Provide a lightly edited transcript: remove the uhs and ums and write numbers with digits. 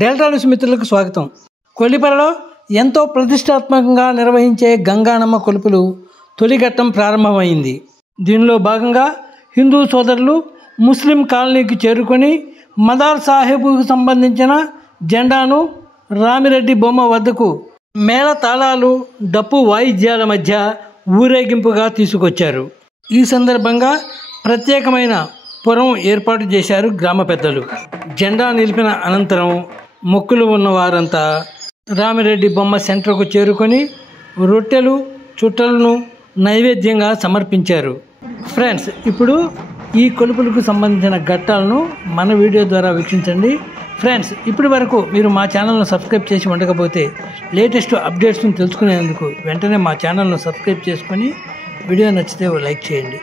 Delta news మిత్రులకు స్వాగతం. కొల్లిపరలో ఎంతో ప్రతిష్టాత్మకంగా నిర్వహించే గంగానమ్మ కొలుపులు తొలి ఘట్టం ప్రారంభమైంది. దీనిలో భాగంగా హిందూ సోదరులు ముస్లిం కాలనీకి చేరుకొని మదార్ సాహెబ్కు సంబంధించిన జెండాను రామిరెడ్డి బొమ్మ వద్దకు మేళ తాళాలు డప్పు వాయిద్యాల మధ్య ఊరేగింపుగా తీసుకొచ్చారు. ఈ సందర్భంగా ప్రత్యేకమైన పురం ఏర్పాటు చేశారు గ్రామ పెద్దలు. జెండా నిలిపిన అనంతరం మొక్కులు ఉన్న వారంతా రామిరెడ్డి బొమ్మ సెంటర్కు చేరుకొని రొట్టెలు చుట్టలను నైవేద్యంగా సమర్పించారు. ఫ్రెండ్స్, ఇప్పుడు ఈ కొలుపులకు సంబంధించిన ఘట్టాలను మన వీడియో ద్వారా వీక్షించండి. ఫ్రెండ్స్, ఇప్పటి వరకు మీరు మా ఛానల్ను సబ్స్క్రైబ్ చేసి ఉండకపోతే లేటెస్ట్ అప్డేట్స్ను తెలుసుకునేందుకు వెంటనే మా ఛానల్ను సబ్స్క్రైబ్ చేసుకొని వీడియో నచ్చితే లైక్ చేయండి.